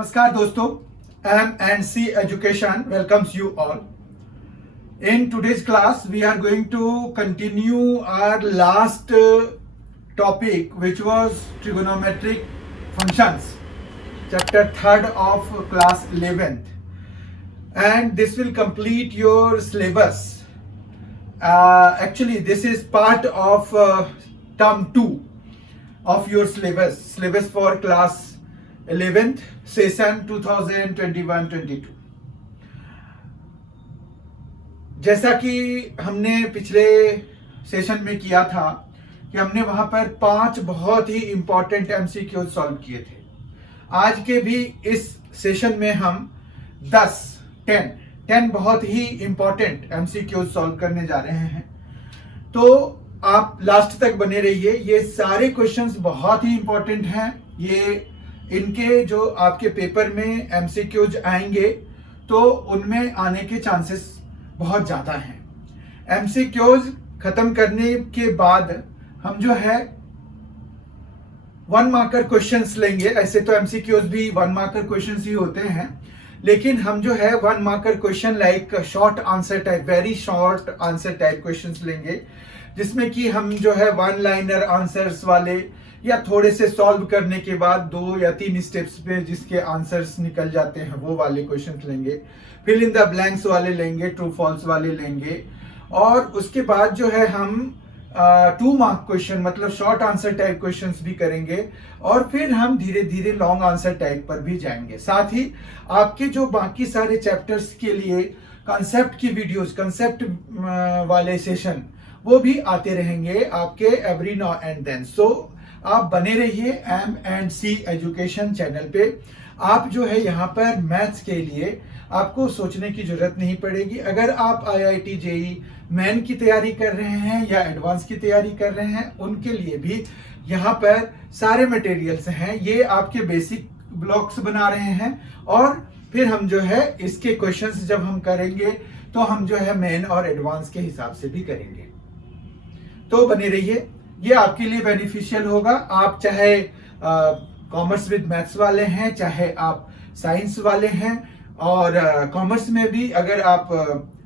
Namaskar dosto, M&C Education welcomes you all. In today's class, we are going to continue our last topic, which was trigonometric functions, chapter 3rd of class 11th. And this will complete your syllabus. Actually, this is part of term 2 of your syllabus for class 11th session 2021-22। जैसा कि हमने पिछले session में किया था कि हमने वहां पर 5 बहुत ही इंपॉर्टेंट एमसीक्यू सॉल्व किए थे। आज के भी इस सेशन में हम 10 बहुत ही इंपॉर्टेंट एमसीक्यू सॉल्व करने जा रहे हैं। तो आप लास्ट तक बने रहिए। ये सारे क्वेश्चंस बहुत ही इंपॉर्टेंट हैं। ये इनके जो आपके पेपर में एमसीक्यूज आएंगे तो उनमें आने के चांसेस बहुत ज़्यादा हैं। एमसीक्यूज खत्म करने के बाद हम जो है 1 मार्कर क्वेश्चंस लेंगे। ऐसे तो एमसीक्यूज भी 1 मार्कर क्वेश्चंस ही होते हैं, लेकिन हम जो है 1 marker question like short answer type, very short answer type questions लेंगे, जिसमें कि हम जो है 1 लाइनर आंसर्स वाले या थोड़े से सॉल्व करने के बाद 2 या 3 स्टेप्स पे जिसके आंसर्स निकल जाते हैं वो वाले क्वेश्चंस लेंगे। फिल इन द ब्लैंक्स वाले लेंगे, ट्रू फॉल्स वाले लेंगे, और उसके बाद जो है हम 2 मार्क क्वेश्चन मतलब शॉर्ट आंसर टाइप क्वेश्चंस भी करेंगे, और फिर हम धीरे धीरे लॉन्ग आंसर टाइप पर भी जाएंगे। साथ ही आपके जो बाकी सारे चैप्टर्स के लिए कंसेप्ट की वीडियोस, कंसेप्ट वाले सेशन वो भी आते रहेंगे आपके एवरी नाउ एंड देन। सो आप बने रहिए M&C एजुकेशन चैनल पे। आप जो है यहाँ पर मैथ्स के लिए आपको सोचने की जरूरत नहीं पड़ेगी। अगर आप IIT JEE मेन की तैयारी कर रहे हैं या एडवांस की तैयारी कर रहे हैं, उनके लिए भी यहाँ पर सारे मटेरियल्स हैं। ये आपके बेसिक ब्लॉक्स बना रहे हैं, और फिर हम जो है इसके क्वेश्चंस जब हम करेंगे तो हम जो है मेन और एडवांस के हिसाब से भी करेंगे। तो बने रहिए, ये आपके लिए बेनिफिशियल होगा। आप चाहे कॉमर्स विद मैथ्स वाले हैं, चाहे आप साइंस वाले हैं, और कॉमर्स में भी अगर आप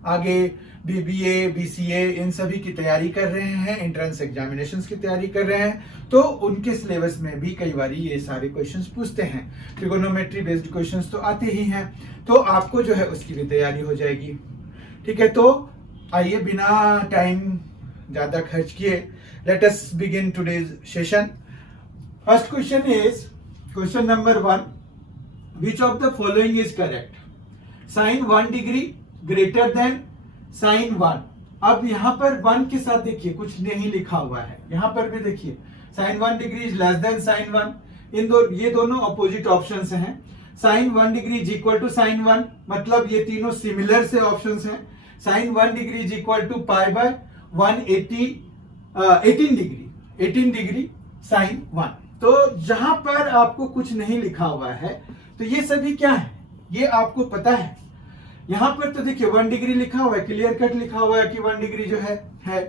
आगे BBA BCA इन सभी की तैयारी कर रहे हैं, एंट्रेंस एग्जामिनेशंस की तैयारी कर रहे हैं, तो उनके सिलेबस में भी कई बार ये सारे क्वेश्चंस पूछते हैं। ट्रिगोनोमेट्री बेस्ड क्वेश्चंस तो आते ही हैं, तो आपको जो है उसकी भी तैयारी हो जाएगी। ठीक है, तो आइए बिना टाइम ज्यादा खर्च किए, let us begin today's session. First question is question number 1. Which of the following is correct? Sin 1 degree greater than sin 1. अब यहाँ पर 1 के साथ देखिए कुछ नहीं लिखा हुआ है। यहाँ पर भी देखिए sin 1 degree is less than sin 1. ये दोनों अपोजिट ऑप्शंस हैं। sin 1 degree is equal to sin 1, मतलब ये तीनों सिमिलर से ऑप्शंस हैं। sin 1 degree is equal to pi by 180 18 degree sine 1। तो जहां पर आपको कुछ नहीं लिखा हुआ है तो ये सभी क्या है ये आपको पता है। यहां पर तो देखिए 1 डिग्री लिखा हुआ है, क्लियर कट लिखा हुआ है कि 1 डिग्री जो है।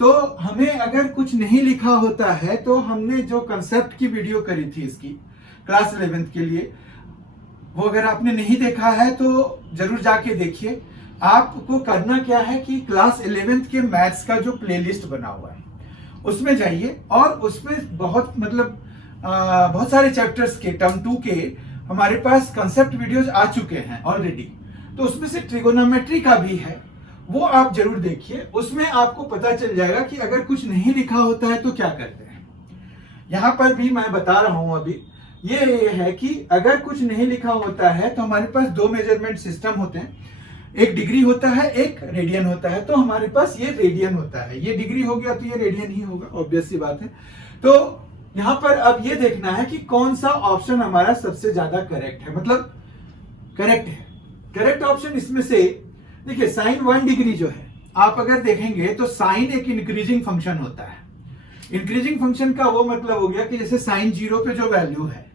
तो हमें अगर कुछ नहीं लिखा होता है तो हमने जो कंसेप्ट की वीडियो करी थी इसकी क्लास 11th के लिए, वो अगर आपने नहीं देखा है तो जरूर जाके देखिए। आपको करना क्या है कि क्लास 11th के मैथ्स का जो प्लेलिस्ट बना हुआ है उसमें जाइए, और उसमें बहुत बहुत सारे चैप्टर्स के टर्म 2 के हमारे पास कंसेप्ट वीडियोस आ चुके हैं ऑलरेडी। तो उसमें से ट्रिगोनोमेट्री का भी है, वो आप जरूर देखिए। उसमें आपको पता चल जाएगा कि अगर कुछ नहीं लिखा होता है तो क्या करते हैं। यहां पर भी मैं बता रहा हूं अभी, ये है कि अगर कुछ नहीं लिखा होता है तो हमारे पास 2 मेजरमेंट सिस्टम होते हैं, एक डिग्री होता है, एक रेडियन होता है। तो हमारे पास ये रेडियन होता है, ये डिग्री हो गया तो ये रेडियन ही होगा, ऑब्वियस सी बात है। तो यहां पर अब ये देखना है कि कौन सा ऑप्शन हमारा सबसे ज्यादा करेक्ट है, मतलब करेक्ट है। करेक्ट ऑप्शन इसमें से देखिए साइन 1 डिग्री जो है, आप अगर देखेंगे तो साइन एक इंक्रीजिंग फंक्शन होता है। इंक्रीजिंग फंक्शन का वो मतलब हो गया कि जैसे साइन 0 पे जो वैल्यू है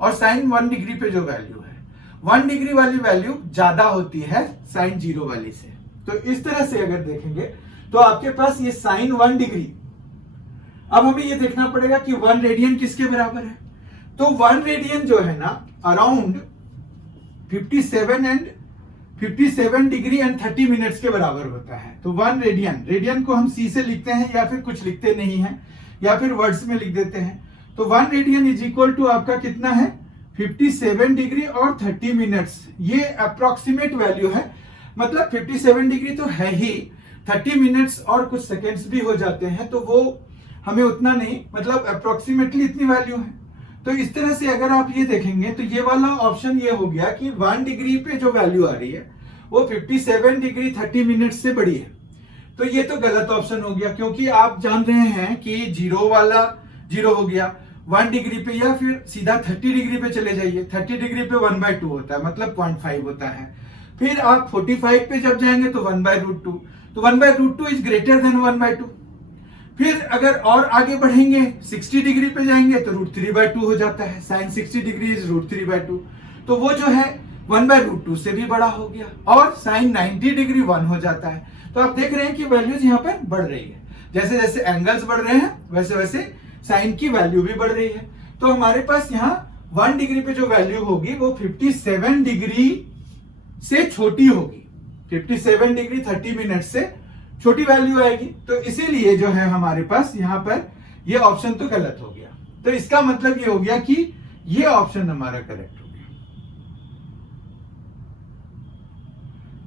और साइन 1 डिग्री पे जो वैल्यू है, 1 डिग्री वाली वैल्यू ज्यादा होती है साइन 0 वाली से। तो इस तरह से अगर देखेंगे तो आपके पास ये साइन 1 डिग्री, अब हमें ये देखना पड़ेगा कि 1 रेडियन किसके बराबर है। तो 1 रेडियन जो है ना, अराउंड 57 डिग्री एंड 30 मिनट्स के बराबर होता है। तो 1 रेडियन, रेडियन को हम सी से लिखते हैं या फिर कुछ लिखते नहीं हैं या फिर वर्ड्स में लिख देते हैं। तो 1 रेडियन इज इक्वल टू आपका कितना है 57 डिग्री और 30 मिनट्स। ये अप्रोक्सीमेट वैल्यू है, मतलब 57 डिग्री तो है ही, 30 मिनट्स और कुछ सेकेंड्स भी हो जाते हैं तो वो हमें उतना नहीं, मतलब अप्रोक्सीमेटली इतनी वैल्यू है। तो इस तरह से अगर आप ये देखेंगे तो ये वाला ऑप्शन ये हो गया कि 1 डिग्री पे जो वैल्यू आ रही है वो 57 डिग्री 30 मिनट्स से बड़ी है। तो ये तो गलत ऑप्शन हो गया, क्योंकि आप जान रहे हैं कि जीरो वाला जीरो हो गया 1 डिग्री पे, या फिर सीधा 30 डिग्री पे चले जाइए। 30 डिग्री पे 1/2 होता है, मतलब 0.5 होता है। फिर आप 45 पे जब जाएंगे तो 1/√2, तो 1/√2 इज ग्रेटर देन 1/2। फिर अगर और आगे बढ़ेंगे 60 डिग्री पे जाएंगे तो √3/2 हो जाता है, sin 60 डिग्री इज √3/2। तो वो जो है 1/√2 से भी बड़ा हो गया, और sin 90 डिग्री 1 हो जाता है। तो आप देख रहे हैं कि वैल्यूज यहाँ पर बढ़ रही है, जैसे जैसे एंगल्स बढ़ रहे हैं वैसे वैसे साइन की वैल्यू भी बढ़ रही है। तो हमारे पास यहाँ 1 डिग्री पे जो वैल्यू होगी वो 57 डिग्री से छोटी होगी, 57 डिग्री 30 मिनट से छोटी वैल्यू आएगी। तो इसीलिए जो है हमारे पास यहाँ पर ये ऑप्शन तो गलत हो गया। तो इसका मतलब ये हो गया कि ये ऑप्शन हमारा करेक्ट हो गया,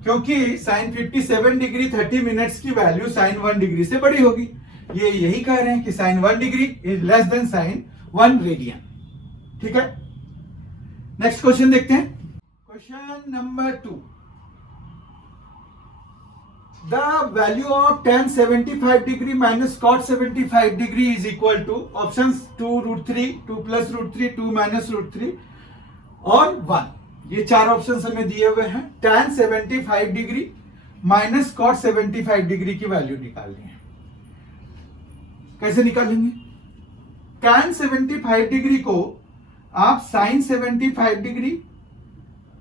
क्योंकि साइन 57 डिग्री 30 मिनट्स की वैल्यू साइन 1 डिग्री से बड़ी होगी। ये यही कह रहे हैं कि sine 1 degree is less than sine 1 radian. ठीक है, नेक्स्ट क्वेश्चन देखते हैं। Question number 2, the value of tan 75 degree minus cot 75 degree is equal to options 2√3, 2 plus √3, 2 minus √3 और 1। ये चार ऑप्शंस हमें दिए हुए हैं। tan 75 degree minus cot 75 degree की वैल्यू निकालनी है। कैसे निकालेंगे? tan 75 डिग्री को आप sin 75 degree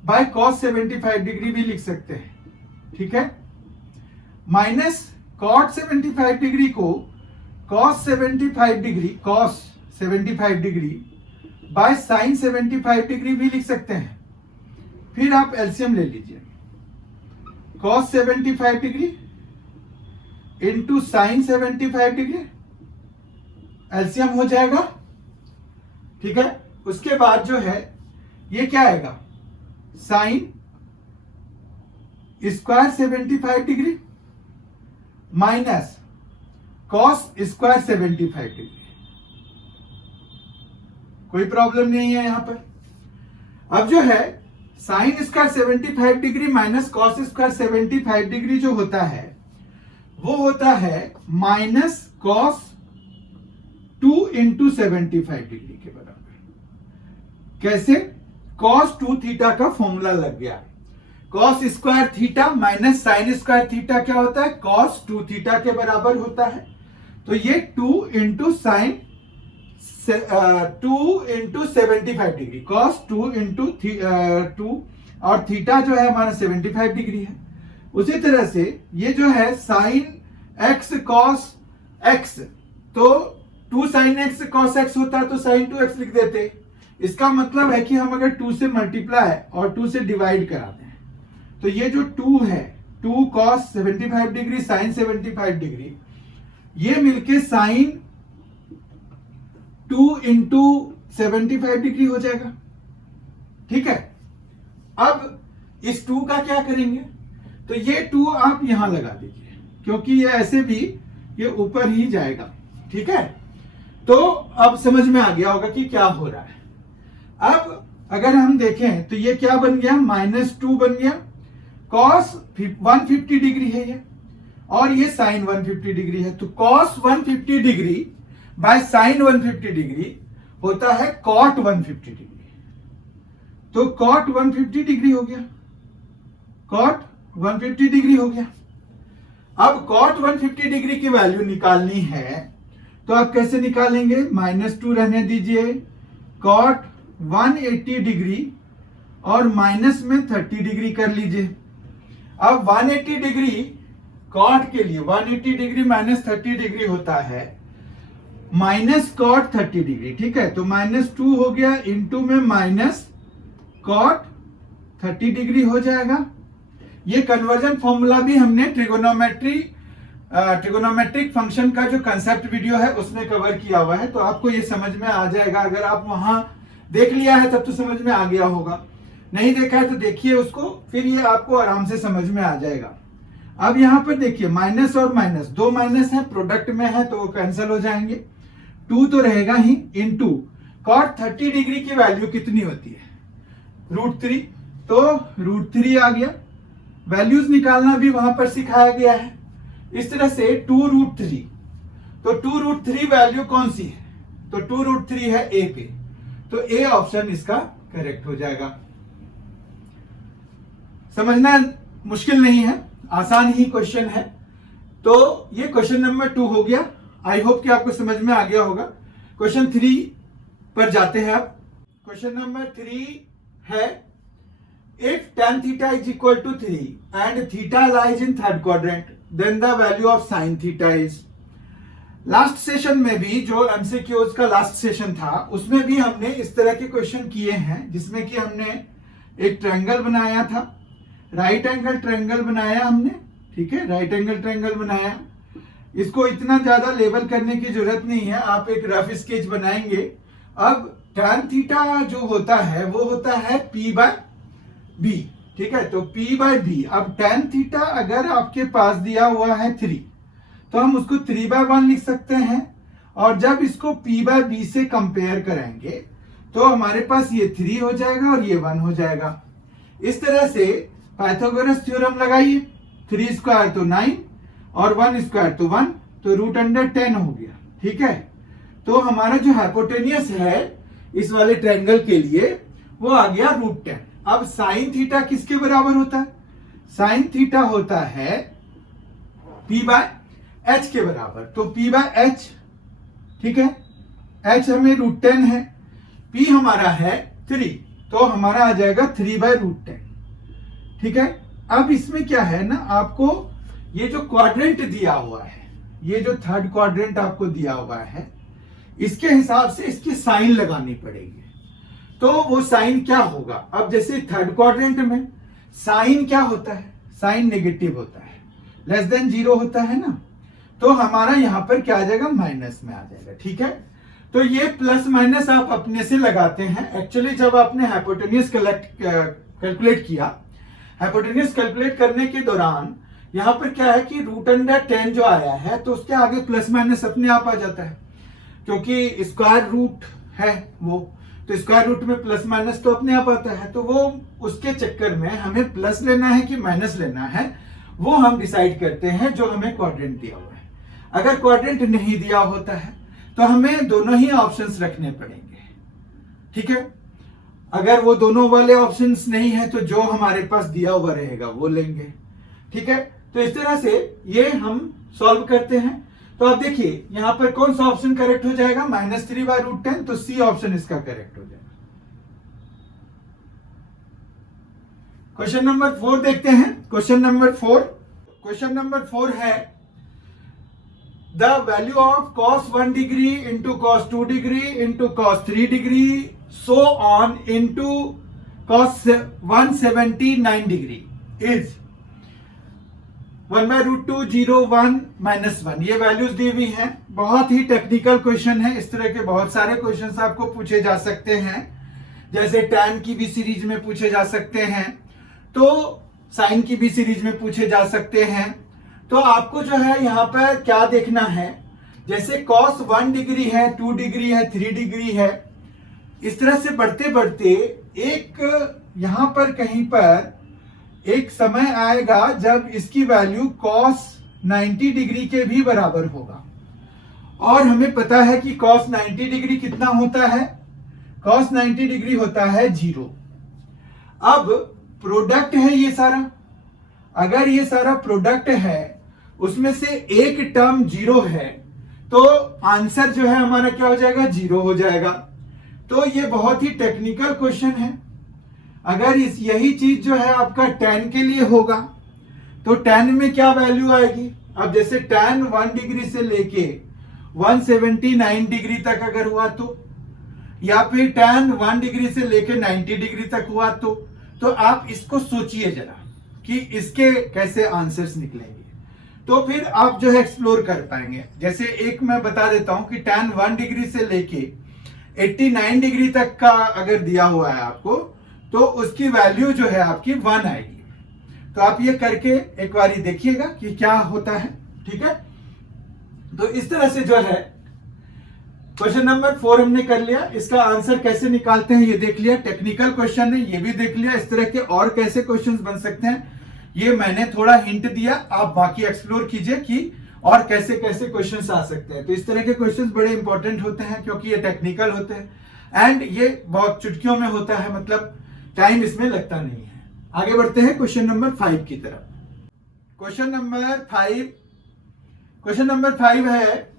by cos 75 degree भी लिख सकते हैं, ठीक है। माइनस cot 75 डिग्री को cos 75 degree by sin 75 degree भी लिख सकते हैं। फिर आप एलसीएम ले लीजिए, cos 75 degree into sin 75 degree, LCM हो जाएगा, ठीक है। उसके बाद जो है ये क्या आएगा, sin square 75 degree minus cos square 75 degree. कोई प्रॉब्लम नहीं है यहां पर। अब जो है sin square 75 degree minus cos square 75 degree जो होता है वो होता है माइनस cos 2 इंटू 75 डिग्री के बराबर। कैसे? cos 2 थीटा का फॉर्मूला लग गया। cos square theta minus sign square theta क्या होता है, cos 2 थीटा के बराबर होता है। तो ये 2 into sine 2 into 75 degree, cos 2 into 2 और थीटा जो है हमारा 75 डिग्री है। उसी तरह से ये जो है साइन x cos x, तो 2 साइन x cos x होता है तो साइन 2x लिख देते। इसका मतलब है कि हम अगर 2 से मल्टीप्लाई और 2 से डिवाइड कराते हैं तो ये जो 2 है, 2 cos 75 डिग्री साइन 75 डिग्री, ये मिलके साइन 2 इंटू 75 डिग्री हो जाएगा, ठीक है। अब इस 2 का क्या करेंगे, तो ये 2 आप यहां लगा दीजिए, क्योंकि ये ऐसे भी ये ऊपर ही जाएगा, ठीक है। तो अब समझ में आ गया होगा कि क्या हो रहा है। अब अगर हम देखें तो ये क्या बन गया, -2 बन गया, cos 150 डिग्री है ये, और ये sin 150 डिग्री है। तो cos 150 degree by sin 150 degree होता है cot 150 डिग्री। तो cot 150 डिग्री हो गया, cot 150 डिग्री हो गया। अब cot 150 डिग्री की वैल्यू निकालनी है तो आप कैसे निकालेंगे, -2 रहने दीजिए, cot 180 डिग्री और माइनस में 30 डिग्री कर लीजिए। अब 180 डिग्री कॉट के लिए 180 डिग्री माइनस 30 डिग्री होता है माइनस कॉट 30 डिग्री, ठीक है। तो -2 हो गया, इंटू में माइनस कॉट 30 डिग्री हो जाएगा। ये कन्वर्जन फॉर्मूला भी हमने ट्रिगोनोमेट्रिक फंक्शन का जो कंसेप्ट वीडियो है उसमें कवर किया हुआ है, तो आपको ये समझ में आ जाएगा। अगर आप वहां देख लिया है तब तो समझ में आ गया होगा, नहीं देखा है तो देखिए उसको, फिर ये आपको आराम से समझ में आ जाएगा। अब यहाँ पर देखिए माइनस और माइनस, दो माइनस है, प्रोडक्ट में है तो वो कैंसिल हो जाएंगे, 2 तो रहेगा ही, इनटू cot 30 डिग्री की वैल्यू कितनी होती है, √3, तो √3 आ गया। वैल्यूज निकालना भी वहां पर सिखाया गया है। इस तरह से 2√3, तो 2√3 वैल्यू कौन सी है, तो 2√3 है ए पे, तो ए ऑप्शन इसका करेक्ट हो जाएगा। समझना मुश्किल नहीं है, आसान ही क्वेश्चन है। तो ये क्वेश्चन नंबर 2 हो गया। आई होप कि आपको समझ में आ गया होगा। क्वेश्चन 3 पर जाते हैं अब। क्वेश्चन नंबर 3 है, if tan theta is equal to 3 and theta lies in third quadrant, then the value of sin theta is। Last session में भी जो एमसीक्यूज का लास्ट सेशन था उसमें भी हमने इस तरह के क्वेश्चन किए हैं, जिसमें कि हमने एक ट्रायंगल बनाया था, राइट एंगल ट्रायंगल बनाया हमने, ठीक है, राइट एंगल ट्रायंगल बनाया। इसको इतना ज्यादा लेबल करने की जरूरत नहीं है, आप एक रफ स्केच बनाएंगे। अब tan थीटा जो होता है वो होता है P/B, ठीक है, तो P/B। अब tan थीटा अगर आपके पास दिया हुआ है 3, तो हम उसको 3/1 लिख सकते हैं, और जब इसको P/B से कंपेयर करेंगे तो हमारे पास ये 3 हो जाएगा और ये 1 हो जाएगा। इस तरह से पाइथागोरस थ्योरम लगाइए, 3 स्क्वायर तो 9 और 1 स्क्वायर तो 1, तो √10 हो गया, ठीक है। तो हमारा जो हाइपोटेनियस है इस वाले ट्रायंगल के लिए वो आ गया √10। अब साइन थीटा किसके बराबर होता है, साइन थीटा होता है P/H के बराबर, तो P/H, ठीक है, H हमें √10 है, P हमारा है 3, तो हमारा आ जाएगा 3/√10, ठीक है। अब इसमें क्या है ना, आपको ये जो क्वाड्रेंट दिया हुआ है, ये जो थर्ड क्वाड्रेंट आपको दिया हुआ है, इसके हिसाब से इसकी साइन लगानी पड़ेगी। तो वो साइन क्या होगा, अब जैसे थर्ड क्वाड्रेंट में साइन क्या होता है, साइन नेगेटिव होता है, लेस देन 0 होता है ना, तो हमारा यहां पर क्या आ जाएगा, माइनस में आ जाएगा, ठीक है। तो ये प्लस माइनस आप अपने से लगाते हैं। एक्चुअली जब आपने हाइपोटेन्यूज कैलकुलेट किया, हाइपोटेन्यूज कैलकुलेट करने के दौरान यहां पर क्या है कि √10 जो आया है तो उसके आगे प्लस माइनस अपने आप आ जाता है, क्योंकि स्क्वायर रूट है वो, तो स्क्वायर रूट में प्लस माइनस तो अपने आप आता है। तो वो उसके चक्कर में हमें प्लस लेना है कि माइनस लेना है, वो हम डिसाइड करते हैं जो हमें क्वाड्रेंट दिया हुआ है। अगर क्वाड्रेंट नहीं दिया होता है तो हमें दोनों ही ऑप्शंस रखने पड़ेंगे, ठीक है। अगर वो दोनों वाले ऑप्शंस नहीं है तो जो हमारे पास दिया हुआ रहेगा वो लेंगे, ठीक है। तो इस तरह से ये हम सॉल्व करते हैं। तो आप देखिए यहां पर कौन सा ऑप्शन करेक्ट हो जाएगा, -3/√10, तो सी ऑप्शन इसका करेक्ट हो जाएगा। क्वेश्चन नंबर 4 देखते हैं। क्वेश्चन नंबर 4 है, the value of cos 1 degree into cos 2 degree into cos 3 degree so on into cos 179 degree is 1/√2, 0, 1, -1। ये वैल्यूज दी हुई हैं। बहुत ही टेक्निकल क्वेश्चन है। इस तरह के बहुत सारे क्वेश्चंस आपको पूछे जा सकते हैं, जैसे tan की भी सीरीज में पूछे जा सकते हैं, तो sin की भी सीरीज में पूछे जा सकते हैं। तो आपको जो है यहाँ पर क्या देखना है, जैसे cos 1 डिग्री है, 2 डिग्री है, 3 डिग्री है, इस तरह से बढ़ते बढ़ते एक यहां पर कहीं पर एक समय आएगा जब इसकी वैल्यू cos 90 डिग्री के भी बराबर होगा। और हमें पता है कि cos 90 डिग्री कितना होता है, cos 90 डिग्री होता है 0। अब प्रोडक्ट है ये सारा, अगर ये सारा प्रोडक्ट है उसमें से एक टर्म 0 है तो आंसर जो है हमारा क्या हो जाएगा, 0 हो जाएगा। तो ये बहुत ही टेक्निकल क्वेश्चन है। अगर यही चीज जो है आपका tan के लिए होगा तो tan में क्या वैल्यू आएगी। अब जैसे tan 1 डिग्री से लेके 179 डिग्री तक अगर हुआ तो, या फिर tan 1 डिग्री से लेके 90 डिग्री तक हुआ तो तो आप इसको सोचिए जरा कि इसके कैसे आंसर्स निकलेंगे, तो फिर आप जो है एक्सप्लोर कर पाएंगे। जैसे एक मैं बता देता हूं कि tan 1 डिग्री से लेके 89 डिग्री तक का अगर दिया हुआ है आपको, तो उसकी वैल्यू जो है आपकी 1 आएगी। तो आप ये करके एक बारी देखिएगा कि क्या होता है, ठीक है। तो इस तरह से जो है क्वेश्चन नंबर 4 हमने कर लिया। इसका आंसर कैसे निकालते हैं ये देख लिया, टेक्निकल क्वेश्चन है ये भी देख लिया। इस तरह के और कैसे क्वेश्चंस बन सकते हैं ये मैंने थोड़ा हिंट दिया, आप बाकी एक्सप्लोर कीजिए कि और कैसे कैसे क्वेश्चंस आ सकते हैं। तो इस तरह के क्वेश्चंस बड़े इंपॉर्टेंट होते हैं क्योंकि ये टेक्निकल होते हैं एंड ये बहुत चुटकियों में होता है, मतलब टाइम इसमें लगता नहीं है। आगे बढ़ते हैं क्वेश्चन नंबर 5 की तरफ। क्वेश्चन नंबर 5 है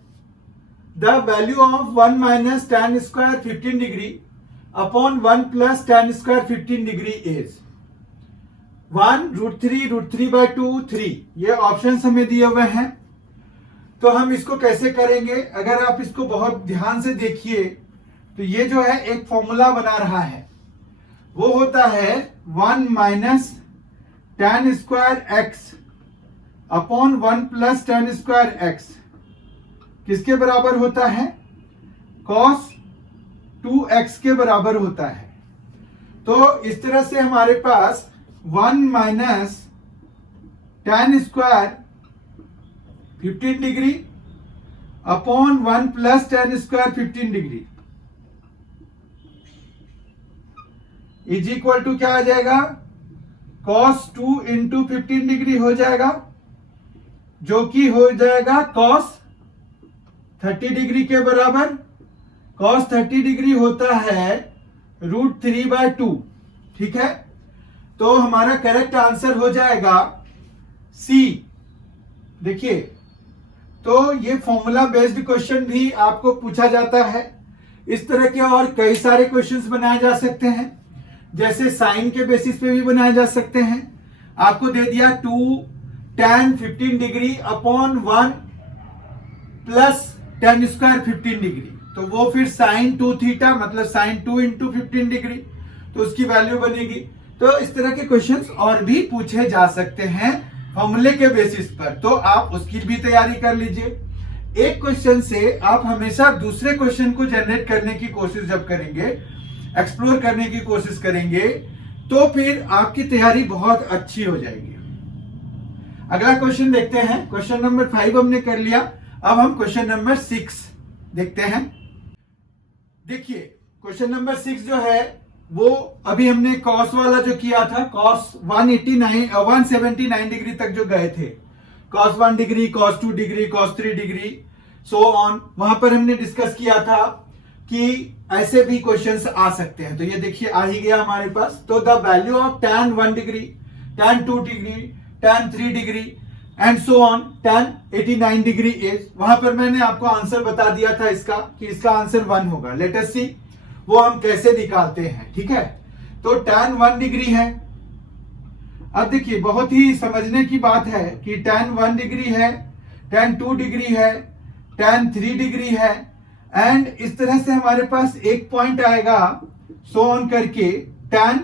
the value of 1 minus tan square 15 degree upon 1 plus tan square 15 degree is 1 √3 3 ये ऑप्शंस हमें दिए हुए हैं। तो हम इसको कैसे करेंगे, अगर आप इसको बहुत ध्यान से देखिए तो ये जो है एक फॉर्मूला बना रहा है, वो होता है 1 minus tan square x upon 1 plus tan square x किसके बराबर होता है, cos 2x के बराबर होता है। तो इस तरह से हमारे पास 1 minus tan square 15 degree upon 1 plus tan square 15 degree is equal to क्या आ जाएगा, cos 2 इंटू 15 डिग्री हो जाएगा, जो कि हो जाएगा cos 30 डिग्री के बराबर। cos 30 डिग्री होता है √3/2, ठीक है। तो हमारा करेक्ट आंसर हो जाएगा सी। देखिए, तो ये फॉर्मूला बेस्ड क्वेश्चन भी आपको पूछा जाता है। इस तरह के और कई सारे क्वेश्चंस बनाए जा सकते हैं, जैसे साइन के बेसिस पे भी बनाए जा सकते हैं। आपको दे दिया 2 tan 15 degree upon 1 plus tan square 15 degree, तो वो फिर साइन 2 थीटा मतलब साइन 2 इंटू 15 डिग्री, तो उसकी वैल्यू बनेगी। तो इस तरह के क्वेश्चंस और भी पूछे जा सकते हैं फॉर्मूले के बेसिस पर, तो आप उसकी भी तैयारी कर लीजिए। एक क्वेश्चन से आप हमेशा दूसरे क्वेश्चन को जनरेट करने की कोशिश जब करेंगे, एक्सप्लोर करने की कोशिश करेंगे, तो फिर आपकी तैयारी बहुत अच्छी हो जाएगी। अगला क्वेश्चन देखते हैं। क्वेश्चन नंबर 5 हमने कर लिया, अब हम क्वेश्चन नंबर 6 देखते हैं। देखिए, क्वेश्चन नंबर 6 जो है वो अभी हमने कॉस वाला जो किया था, कॉस 179 डिग्री तक जो गए थे, cos 1 degree, cos 2 degree, cos 3 degree, so on, वहां पर हमने डिस्कस किया था कि ऐसे भी क्वेश्चंस आ सकते हैं। तो ये देखिए आ ही गया हमारे पास। तो the value of tan 1 degree, tan 2 degree, tan 3 degree and so on tan 89 degree is, वहां पर मैंने आपको आंसर बता दिया था इसका कि इसका आंसर 1 होगा। लेट अस सी वो हम कैसे निकालते हैं, ठीक है। तो tan 1 डिग्री है। अब देखिए, बहुत ही समझने की बात है कि tan 1 डिग्री है, tan 2 डिग्री है, tan 3 डिग्री है, एंड इस तरह से हमारे पास एक पॉइंट आएगा सो ऑन करके tan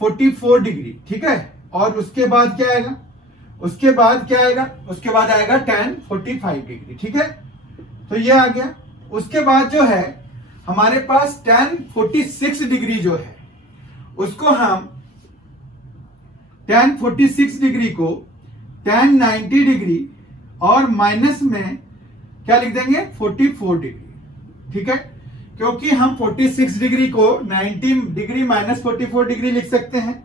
44 डिग्री, ठीक है। और उसके बाद क्या आएगा, उसके बाद आएगा tan 45 डिग्री, ठीक है। तो ये आ गया। उसके बाद जो है हमारे पास tan 46 डिग्री जो है, उसको हम tan 46 डिग्री को tan 90 डिग्री और माइनस में क्या लिख देंगे 44 डिग्री, ठीक है। क्योंकि हम 46 डिग्री को 90 डिग्री माइनस 44 डिग्री लिख सकते हैं।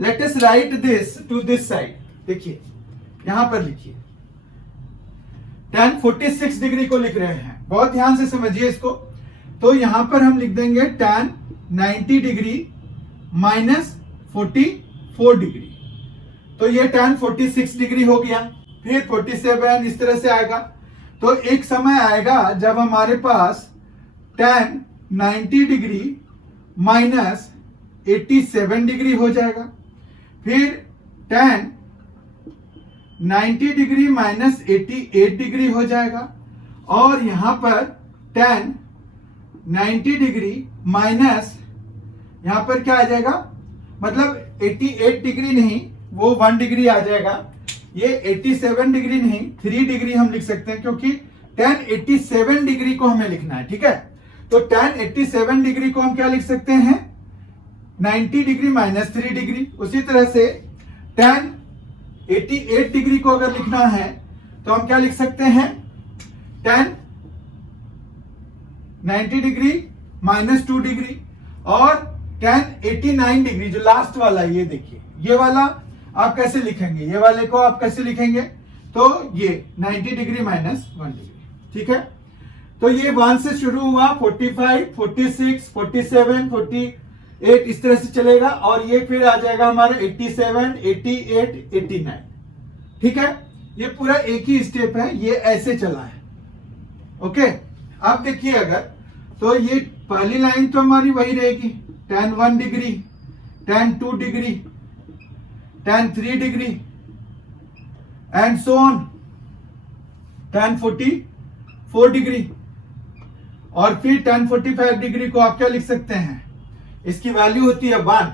Let us write this to this side. देखिए यहां पर लिखिए, tan 46 डिग्री को लिख रहे हैं, बहुत ध्यान से समझिए इसको। तो यहां पर हम लिख देंगे tan 90 डिग्री माइनस 44 डिग्री, तो ये tan 46 डिग्री हो गया। फिर 47 इस तरह से आएगा। तो एक समय आएगा जब हमारे पास tan 90 डिग्री माइनस 87 डिग्री हो जाएगा। फिर tan 90 डिग्री माइनस 88 डिग्री हो जाएगा। और यहां पर tan 90 डिग्री माइनस, यहां पर क्या आ जाएगा, मतलब 88 डिग्री नहीं, वो 1 डिग्री आ जाएगा। ये 87 डिग्री नहीं, 3 डिग्री हम लिख सकते हैं, क्योंकि tan 87 डिग्री को हमें लिखना है, ठीक है। तो tan 87 डिग्री को हम क्या लिख सकते हैं, 90 डिग्री माइनस 3 डिग्री। उसी तरह से tan 88 डिग्री को अगर लिखना है तो हम क्या लिख सकते हैं, tan 90 डिग्री माइनस 2 डिग्री। और tan 89 डिग्री जो लास्ट वाला, ये देखिए, ये वाला आप कैसे लिखेंगे, ये वाले को आप कैसे लिखेंगे, तो ये 90 डिग्री माइनस 1 डिग्री, ठीक है। तो ये 1 से शुरू हुआ, 45, 46, 47, 48 इस तरह से चलेगा, और ये फिर आ जाएगा हमारा 87, 88, 89, ठीक है। ये पूरा एक ही स्टेप है, ये ऐसे चला है, ओके। आप देखिए अगर, तो ये पहली लाइन तो हमारी वही रहेगी, tan 1 degree, tan 2 degree, tan 3 degree and so on, tan 44 degree. और फिर tan 45 डिग्री को आप क्या लिख सकते हैं, इसकी वैल्यू होती है 1।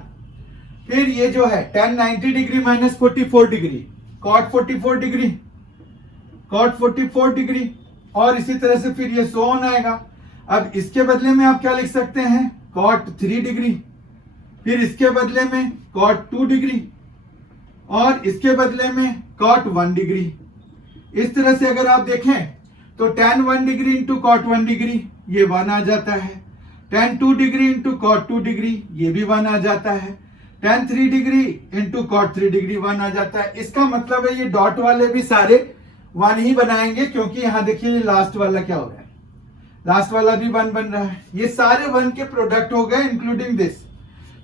फिर ये जो है tan 90 degree minus 44 degree, cot 44 degree, cot 44 degree, और इसी तरह से फिर ये सो ऑन आएगा। अब इसके बदले में आप क्या लिख सकते हैं, cot 3 डिग्री, फिर इसके बदले में cot 2 डिग्री, और इसके बदले में cot 1 डिग्री। इस तरह से अगर आप देखें तो tan 1 degree into cot 1 degree, ये 1 आ जाता है। tan 2 degree into cot 2 degree, ये भी 1 आ जाता है। tan 3 degree into cot 3 degree 1 आ जाता है। इसका मतलब है ये डॉट वाले भी सारे 1 ही बनाएंगे, क्योंकि यहां देखिए ये लास्ट वाला क्या हो रहा है, लास्ट वाला भी 1 बन रहा है। ये सारे 1 के प्रोडक्ट हो गए इंक्लूडिंग दिस।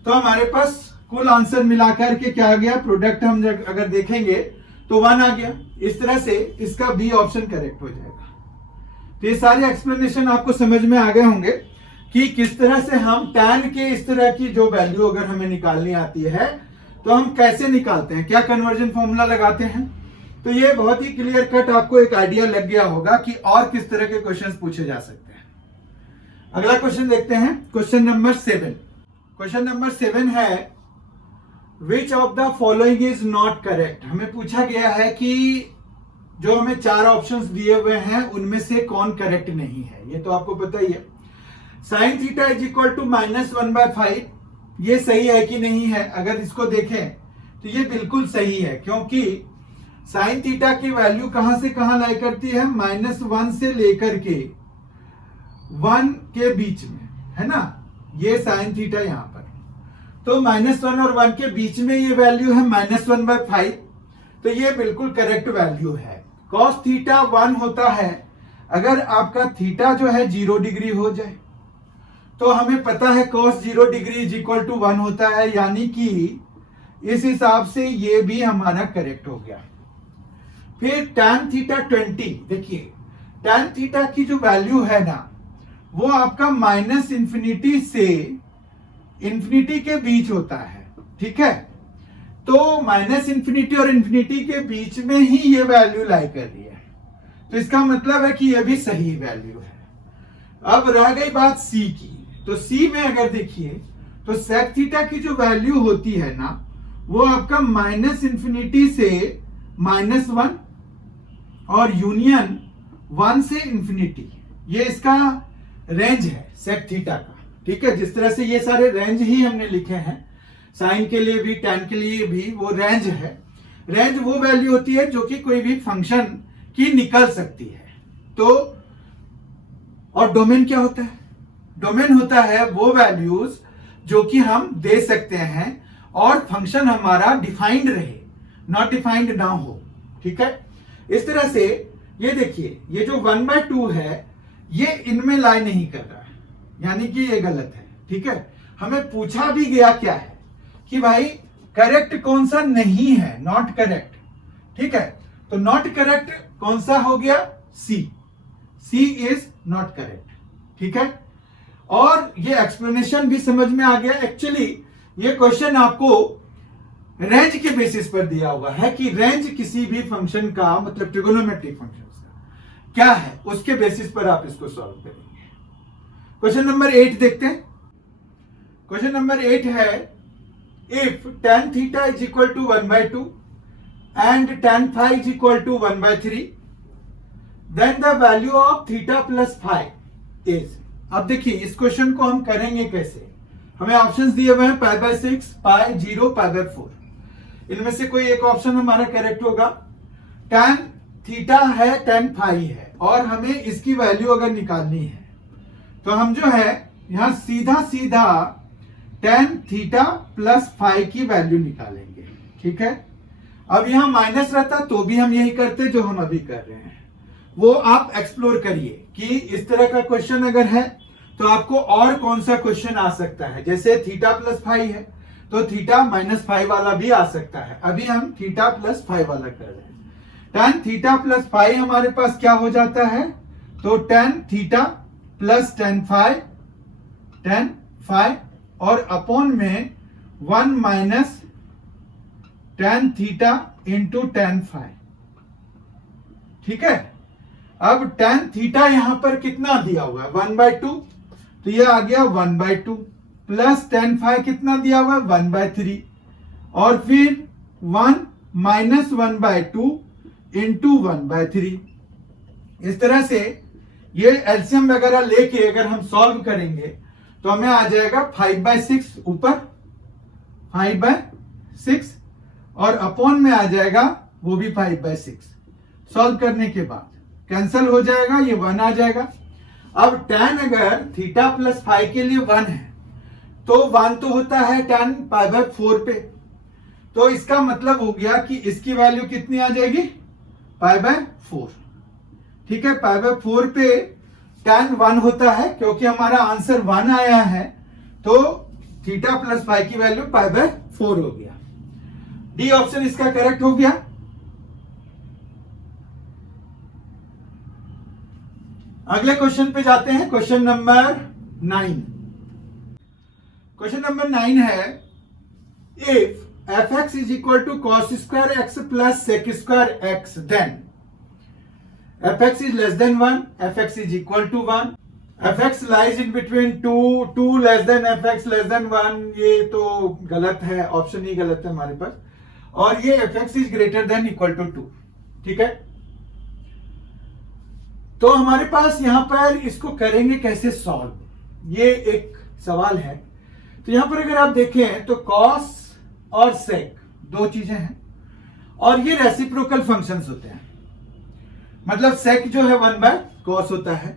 तो हमारे पास कुल आंसर मिलाकर के क्या आ गया, प्रोडक्ट हम अगर देखेंगे तो 1 आ गया। इस तरह से इसका बी ऑप्शन करेक्ट हो जाएगा। तो ये सारे एक्सप्लेनेशन आपको समझ में आ गए होंगे कि किस तरह से हम tan के इस तरह की जो वैल्यू अगर हमें निकालनी आती है तो हम कैसे निकालते हैं, क्या कन्वर्जन फॉर्मूला लगाते हैं। तो ये बहुत ही क्लियर कट आपको एक आइडिया लग गया होगा कि और किस तरह के क्वेश्चंस पूछे जा सकते हैं। अगला क्वेश्चन देखते हैं, क्वेश्चन नंबर 7। क्वेश्चन नंबर 7 है, which of the following is not correct. हमें पूछा गया है कि जो हमें 4 ऑप्शंस दिए हुए हैं उनमें से कौन करेक्ट नहीं है। ये तो आपको पता ही है। Sine theta is equal to -1/5, ये सही है कि नहीं है। अगर इसको देखें तो ये बिल्कुल सही है, क्योंकि साइन थीटा की वैल्यू कहां से कहां लाई करती है, -1 से लेकर के 1 के बीच में, है ना। ये साइन थीटा यहां पर, तो -1 और 1 के बीच में ये वैल्यू है -1/5, तो ये बिल्कुल करेक्ट वैल्यू है। कॉस थीटा 1 होता है अगर आपका थीटा जो है 0 डिग्री हो जाए, तो हमें पता है cos 0 degree is equal to 1 होता है, यानी कि इस हिसाब से ये भी हमारा करेक्ट हो गया। फिर tan थीटा 20, देखिए tan थीटा की जो वैल्यू है ना, वो आपका -∞ से इंफिनिटी के बीच होता है, ठीक है। तो -∞ और इंफिनिटी के बीच में ही ये वैल्यू लाई कर रही है, तो इसका मतलब है कि ये भी सही वैल्यू है। अब रह गई बात सी की, तो सी में अगर देखिए तो sec थीटा की जो वैल्यू होती है ना, वो आपका -∞ से -1 और यूनियन 1 से इंफिनिटी, ये इसका रेंज है sec थीटा का, ठीक है। जिस तरह से ये सारे रेंज ही हमने लिखे हैं, साइन के लिए भी tan के लिए भी, वो रेंज है। रेंज वो वैल्यू होती है जो कि कोई भी फंक्शन की निकल सकती है। तो और डोमेन क्या होता है, डोमेन होता है वो वैल्यूज जो कि हम दे सकते हैं और फंक्शन हमारा डिफाइंड रहे, नॉट डिफाइंड ना हो, ठीक है। इस तरह से ये देखिए, ये जो 1/2 है ये इनमें लाई नहीं कर रहा है, यानी कि ये गलत है, ठीक है। हमें पूछा भी गया क्या है कि भाई करेक्ट कौन सा नहीं है, नॉट करेक्ट, ठीक है। तो नॉट करेक्ट कौन सा हो गया, सी, सी इज नॉट करेक्ट, ठीक है। और ये एक्सप्लेनेशन भी समझ में आ गया। एक्चुअली ये क्वेश्चन आपको रेंज के बेसिस पर दिया हुआ है कि रेंज किसी भी फंक्शन का, मतलब ट्रिगोनोमेट्रिक फंक्शन का क्या है, उसके बेसिस पर आप इसको सॉल्व करेंगे। क्वेश्चन नंबर 8 देखते हैं। क्वेश्चन नंबर 8 है, if tan theta is equal to 1/2 and tan phi is equal to 1/3, then the value of theta plus phi is। अब देखिए इस क्वेश्चन को हम करेंगे कैसे। हमें ऑप्शंस दिए हुए हैं π/6, π0, π/4। इनमें से कोई एक ऑप्शन हमारा करेक्ट होगा। tan थीटा है, tan फाई है, और हमें इसकी वैल्यू अगर निकालनी है तो हम जो है यहां सीधा सीधा tan थीटा प्लस फाई की वैल्यू निकालेंगे। ठीक है, अब यहां माइनस रहता तो भी हम यही करते जो हम अभी कर रहे हैं। वो आप एक्सप्लोर करिए कि इस तरह का क्वेश्चन अगर है तो आपको और कौन सा क्वेश्चन आ सकता है। जैसे थीटा प्लस फाई है तो थीटा माइनस फाई वाला भी आ सकता है। अभी हम थीटा प्लस फाई वाला कर रहे हैं। tan थीटा प्लस फाई हमारे पास क्या हो जाता है, तो tan theta plus tan phi और अपॉन में 1 minus tan theta into tan phi. ठीक है, अब tan थीटा यहां पर कितना दिया हुआ है 1/2, तो ये आ गया 1/2 प्लस tan फाई कितना दिया हुआ है 1/3 और फिर 1 माइनस 1/2 इंटू 1/3। इस तरह से ये एलसीएम वगैरह लेके अगर हम सॉल्व करेंगे तो हमें आ जाएगा 5/6 ऊपर 5/6 और अपॉन में आ जाएगा वो भी 5/6। सॉल्व करने के बाद कैंसिल हो जाएगा, ये 1 आ जाएगा। अब tan अगर थीटा प्लस फाई के लिए 1 है तो 1 तो होता है tan π/4 पे, तो इसका मतलब हो गया कि इसकी वैल्यू कितनी आ जाएगी π/4। ठीक है, π/4 पे tan 1 होता है, क्योंकि हमारा आंसर 1 आया है तो थीटा प्लस फाई की वैल्यू π/4 हो गया। डी ऑप्शन इसका करेक्ट हो गया। अगले क्वेश्चन पे जाते हैं, क्वेश्चन नंबर 9। क्वेश्चन नंबर 9 है, if fx is equal to cos square x plus sec square x, then fx is less than 1, fx is equal to 1, fx lies in between 2 less than fx less than 1। ये तो गलत है, option ही गलत है हमारे पास, और ये fx is greater than equal to 2। ठीक है, तो हमारे पास यहां पर इसको करेंगे कैसे सॉल्व, ये एक सवाल है। तो यहां पर अगर आप देखें तो cos और sec दो चीजें हैं और ये रेसिप्रोकल फंक्शंस होते हैं। मतलब sec जो है 1/cos होता है,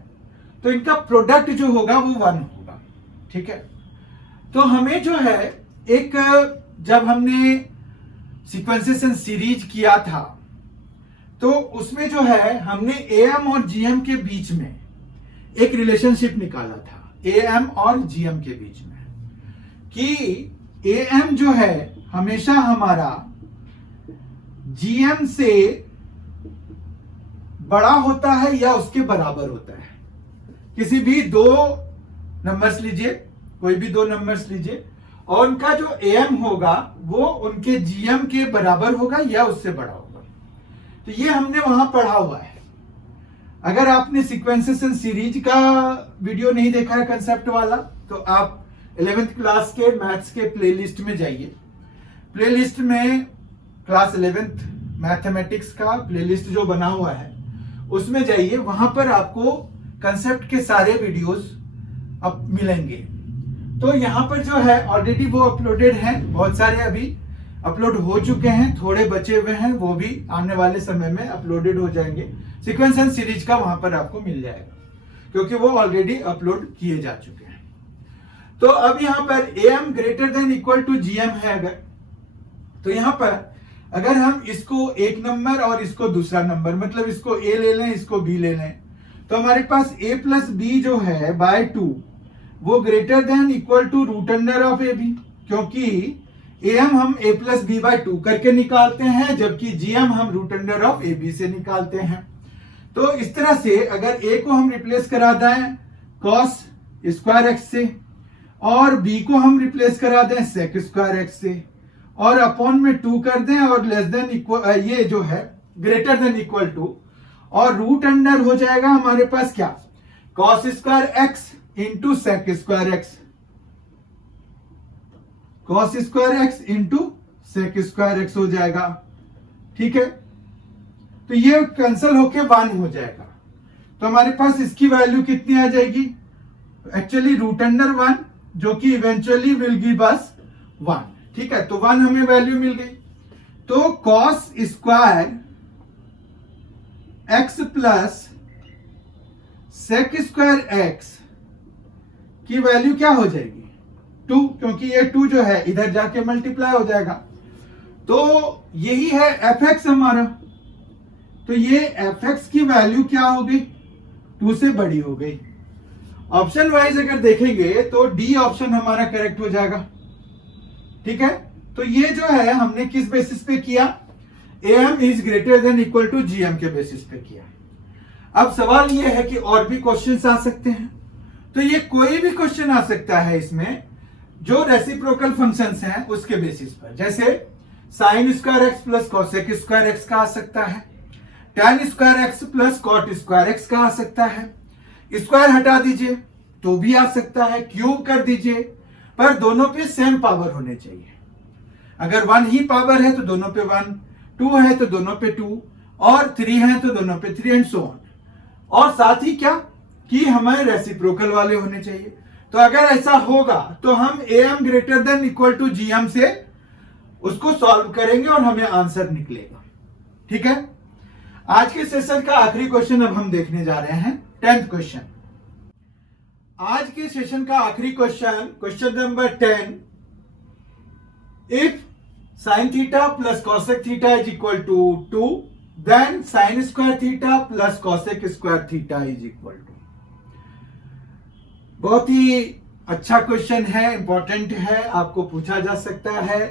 तो इनका प्रोडक्ट जो होगा वो 1 होगा। ठीक है, तो हमें जो है एक, जब हमने सीक्वेंसेशन सीरीज किया था तो उसमें जो है हमने am और gm के बीच में एक रिलेशनशिप निकाला था, am और gm के बीच में, कि am जो है हमेशा हमारा gm से बड़ा होता है या उसके बराबर होता है। किसी भी दो नंबर्स लीजिए, कोई भी दो नंबर्स लीजिए, और उनका जो am होगा वो उनके gm के बराबर होगा या उससे बड़ा होगा। तो ये हमने वहां पढ़ा हुआ है। अगर आपने सीक्वेंसेशन सीरीज का वीडियो नहीं देखा है कंसेप्ट वाला, तो आप 11th क्लास के मैथ्स के प्लेलिस्ट में जाइए। प्लेलिस्ट में क्लास 11th मैथमेटिक्स का प्लेलिस्ट जो बना हुआ है उसमें जाइए, वहां पर आपको कंसेप्ट के सारे वीडियोस अब मिलेंगे। तो यहाँ पर जो है ऑलरेडी वो अपलोडेड हैं, बहुत सारे अभी अपलोड हो चुके हैं, थोड़े बचे हुए हैं, वो भी आने वाले समय में अपलोडेड हो जाएंगे। सीक्वेंस सीरीज का वहां पर आपको मिल जाएगा, क्योंकि वो ऑलरेडी अपलोड किए जा चुके हैं। तो अब यहां पर am greater than equal to gm है अगर, तो यहां पर अगर हम इसको एक नंबर और इसको दूसरा नंबर, मतलब इसको a ले लें, इसको b ले लें, तो हमारे पास a प्लस b जो है बाय 2 वो greater than equal to root under of ab, क्योंकि am हम a प्लस b बाय 2 करके निकालते हैं, जबकि gm हम रूट अंडर ऑफ ab से निकालते हैं। तो इस तरह से अगर a को हम रिप्लेस करा दें cos स्क्वायर x से, और b को हम रिप्लेस करा दें sec स्क्वायर x से, और अपॉन में 2 कर दें और लेस देन इक्वल, ये जो है ग्रेटर देन इक्वल टू, और रूट अंडर हो जाएगा हमारे पास क्या, cos square x into sec square x। Cos square x into sec square x हो जाएगा। ठीक है, तो ये कैंसिल होके 1 हो जाएगा। तो हमारे पास इसकी वैल्यू कितनी आ जाएगी, एक्चुअली √1 जो कि इवेंचुअली विल गिव अस 1। ठीक है, तो 1 हमें वैल्यू मिल गई। तो cos square x plus sec square x की वैल्यू क्या हो जाएगी 2, क्योंकि ये 2 जो है इधर जाके मल्टीप्लाई हो जाएगा। तो यही है एफ एक्स हमारा। तो ये एफ एक्स की वैल्यू क्या हो गई, 2 से बड़ी हो गई। ऑप्शन वाइज अगर देखेंगे तो डी ऑप्शन हमारा करेक्ट हो जाएगा। ठीक है, तो ये जो है हमने किस बेसिस पे किया, am is greater than equal to gm के बेसिस पे किया। अब सवाल ये है कि और भी क्वेश्चंस आ सकते हैं। तो ये कोई भी क्वेश्चन आ सकता है इसमें जो रेसिप्रोकल फंक्शंस हैं उसके बेसिस पर, जैसे sine square x plus cosec square x का आ सकता है, tan square x plus cot square x का आ सकता है। स्क्वायर हटा दीजिए तो भी आ सकता है, क्यूब कर दीजिए, पर दोनों पे सेम पावर होने चाहिए। अगर 1 ही पावर है तो दोनों पे 1, 2 है तो दोनों पे 2, और 3 है तो दोनों पे 3 एंड सो ऑन। और साथ ही क्या कि हमें रेसिप्रोकल वाले होने चाहिए। तो अगर ऐसा होगा तो हम am greater than equal to gm से उसको सॉल्व करेंगे और हमें आंसर निकलेगा। ठीक है, आज के सेशन का आखिरी क्वेश्चन अब हम देखने जा रहे हैं, 10th क्वेश्चन। आज के सेशन का आखिरी question number 10, if sin theta plus cosec theta is equal to 2, then sin square theta plus cosec square theta is equal to. बहुत ही अच्छा क्वेश्चन है, इंपॉर्टेंट है, आपको पूछा जा सकता है।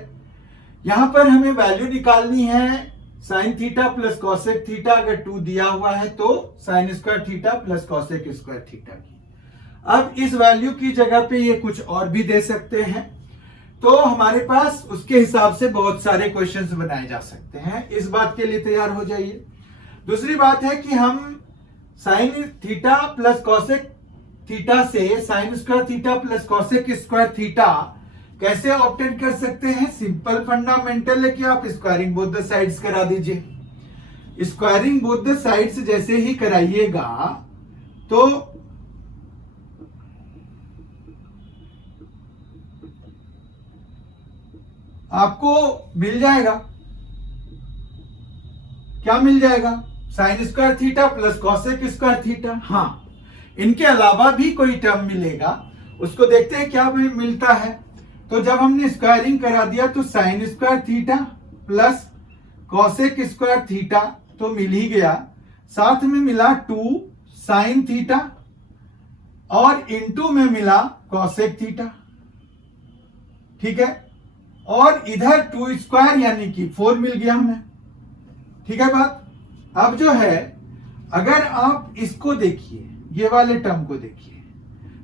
यहां पर हमें वैल्यू निकालनी है sin theta plus cosec theta, अगर 2 दिया हुआ है तो sin square theta plus cosec square theta की। अब इस वैल्यू की जगह पे ये कुछ और भी दे सकते हैं, तो हमारे पास उसके हिसाब से बहुत सारे क्वेश्चंस बनाए जा सकते हैं। इस बात के लिए तैयार हो जाइए। दूसरी बात है कि हम sine theta plus cosec theta से sine square theta plus cosec square theta कैसे ऑब्टेन कर सकते हैं। सिंपल फंडामेंटल है कि आप स्क्वायरिंग बोथ द साइड्स करा दीजिए। स्क्वायरिंग बोथ द साइड्स जैसे ही कराइएगा तो आपको मिल जाएगा, क्या मिल जाएगा, sign square theta plus cosec square theta. हाँ, इनके अलावा भी कोई टर्म मिलेगा, उसको देखते हैं क्या मिलता है। तो जब हमने स्क्वायरिंग करा दिया तो sign square theta plus cosec square theta तो मिल ही गया, साथ में मिला 2 साइन थीटा और इनटू में मिला कॉसेक थीटा। ठीक है, और इधर 2 स्क्वायर यानी कि 4 मिल गया हमें। ठीक है बात। अब जो है अगर आप इसको देखिए, ये वाले टर्म को देखिए,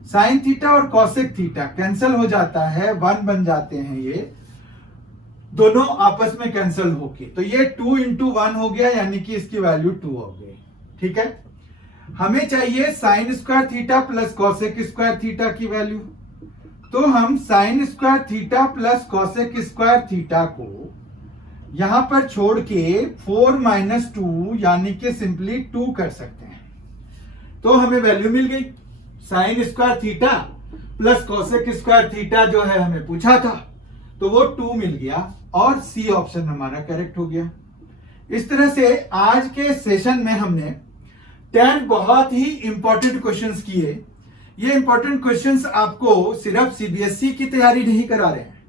साइन थीटा और कॉसेक थीटा कैंसिल हो जाता है, 1 बन जाते हैं, ये दोनों आपस में कैंसिल होके, तो ये 2 इंटू 1 हो गया, यानी कि इसकी वैल्यू 2 हो गई। ठीक है, हमें चाहिए sign square theta plus cosec square theta की वैल्यू। तो हम sign square theta plus cosec square theta को यहां पर छोड़ के 4 माइनस 2 यानी कि सिंपली 2 कर सकते हैं। तो हमें वैल्यू मिल गई, sign square theta plus cosec square theta जो है हमें पूछा था, तो वो 2 मिल गया और सी ऑप्शन हमारा करेक्ट हो गया। इस तरह से आज के सेशन में हमने 10 बहुत ही इंपॉर्टेंट क्वेश्चंस किए। ये इंपॉर्टेंट क्वेश्चंस आपको सिर्फ सीबीएसई की तैयारी नहीं करा रहे हैं,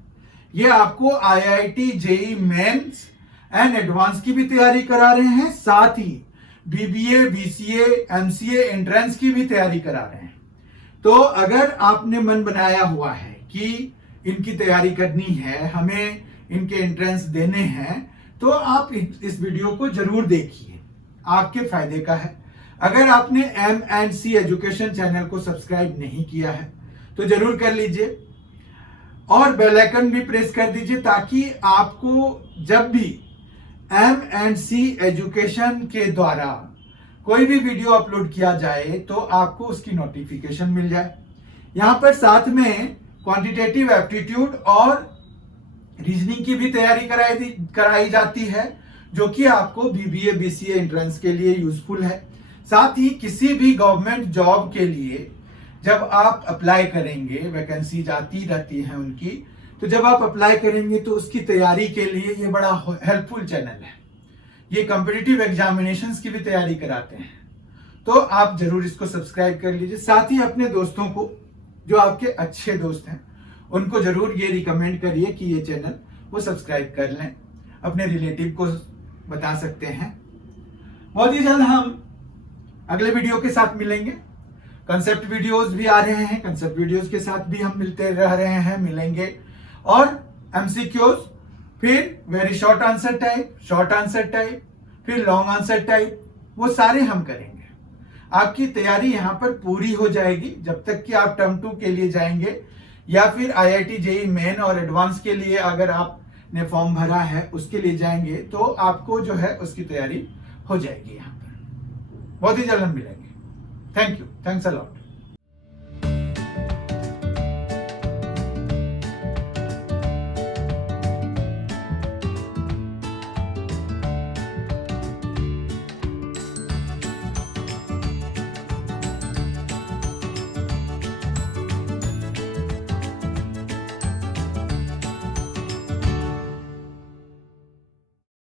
ये आपको IIT, JEE mains and advance की भी तैयारी करा रहे हैं, साथ ही बीबीए, बीसीए, एमसीए एंट्रेंस की भी तैयारी करा रहे हैं। तो अगर आपने मन बनाया हुआ है कि इनकी तैयारी करनी है, हमें इनके एंट्रेंस देने हैं, तो आप इस वीडियो को जरूर देखिए, आपके फायदे का है। अगर आपने M&C एजुकेशन चैनल को सब्सक्राइब नहीं किया है तो जरूर कर लीजिए और बेल आइकन भी प्रेस कर दीजिए, ताकि आपको जब भी M&C एजुकेशन के द्वारा कोई भी वीडियो अपलोड किया जाए तो आपको उसकी नोटिफिकेशन मिल जाए। यहां पर साथ में क्वांटिटेटिव एप्टीट्यूड और रीजनिंग की भी तैयारी कराई जाती है, जो कि आपको बीबीए बीसीए एंट्रेंस के लिए यूजफुल है। साथ ही किसी भी गवर्नमेंट जॉब के लिए जब आप अप्लाई करेंगे, वैकेंसी जाती रहती है उनकी, तो जब आप अप्लाई करेंगे तो उसकी तैयारी के लिए ये बड़ा हेल्पफुल चैनल है। ये कॉम्पिटिटिव एग्जामिनेशंस की भी तैयारी कराते हैं, तो आप जरूर इसको सब्सक्राइब कर लीजिए। साथ ही अपने दोस्तों को, जो आपके अच्छे दोस्त हैं, उनको जरूर ये रिकमेंड करिए कि ये चैनल वो सब्सक्राइब कर लें, अपने रिलेटिव को बता सकते हैं। बहुत ही जल्द हम अगले वीडियो के साथ मिलेंगे। कंसेप्ट वीडियोस भी आ रहे हैं, कंसेप्ट वीडियोस के साथ भी हम मिलते रह रहे हैं, मिलेंगे। और एमसीक्यूज, फिर very short answer type, short answer type, फिर लॉन्ग आंसर टाइप, वो सारे हम करेंगे। आपकी तैयारी यहाँ पर पूरी हो जाएगी जब तक कि आप टर्म 2 के लिए जाएंगे, या फिर आईआईटी जेईई मेन और एडवांस के लिए अगर आपने फॉर्म भरा है उसके लिए जाएंगे, तो आपको जो है उसकी तैयारी हो जाएगी यहाँ पर। बहुत ही जल्द हम मिलेंगे। Thank you, thanks a lot.